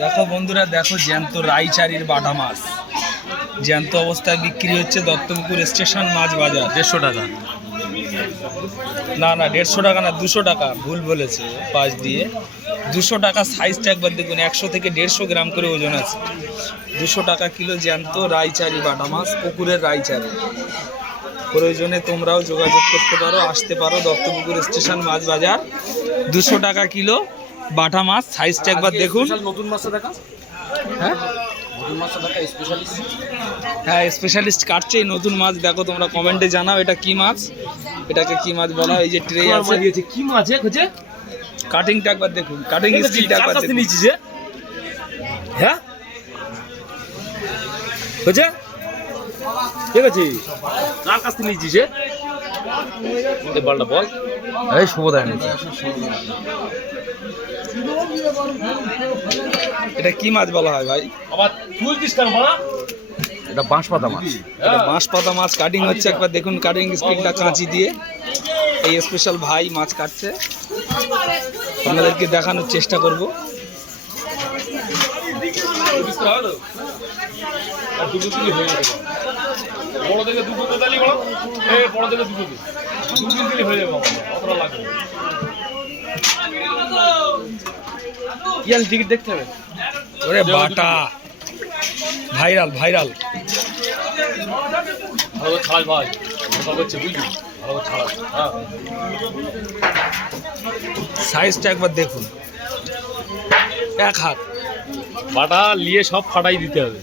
দেখো বন্ধুরা, দেখো জ্যান্ত রাইচারির বাটা মাছ জ্যান্ত অবস্থায় বিক্রি হচ্ছে দত্তপুকুর স্টেশন মাছ বাজার। 150 টাকা। না না, 150 টাকা না, 200 টাকা, ভুল বলেছে পাঁচ দিয়ে। 200 টাকা। সাইজটা একবার দেখুন, 100 থেকে 150 গ্রাম করে ওজন আছে। 200 টাকা কিলো জ্যান্ত রাইচারি বাটা মাছ, পুকুরের রাইচারি। প্রয়োজনে তোমরাও যোগাযোগ করতে পারো, আসতে পারো দত্তপুকুর স্টেশন মাছ বাজার। 200 টাকা কিলো বাটা মাছ। সাইজটা একবার দেখুন। নতুন মাছটা দেখা। হ্যাঁ নতুন মাছটা দেখা স্পেশালিস্ট। হ্যাঁ, স্পেশালিস্ট কাটছে এই নতুন মাছ। দেখো তোমরা কমেন্টে জানাও এটা কি মাছ, এটাকে কি মাছ বলা হয়। এই যে ট্রে আছে, কি মাছ খুঁজে। কাটিংটা একবার দেখুন, কাটিং স্কিলটা একবার দেখুন। নিয়েছি যে হ্যাঁ খুঁজে ঠিক আছে। কার কাছ থেকে নিয়েছি যে বলটা বল। এই শুভদা এনেছে। এটা কি মাছ বলা হয় ভাই? আবার তুই দিস কেন বলা। এটা বাঁশপাতা মাছ। এটা বাঁশপাতা মাছ কাটিং হচ্ছে, একবার দেখুন কাটিং স্কিলটা কাঁচি দিয়ে। এই স্পেশাল ভাই মাছ কাটছে, আপনাদেরকে দেখানোর চেষ্টা করব। বড় থেকে দুটো তেতালি বড়, এই বড় থেকে দুটো দিলে হয়ে যাবে। অতটা লাগবে ইয়াল টিকিট দেখতে হবে। ওরে বাটা ভাইরাল ভাইরাল। ভালো ছাড় ভাই, ভালো হচ্ছে বুঝলি, ভালো ছাড়। হ্যাঁ, সাইজটা একবার দেখুন, এক হাত। বাটা নিয়ে সব ফাটাই দিতে হবে।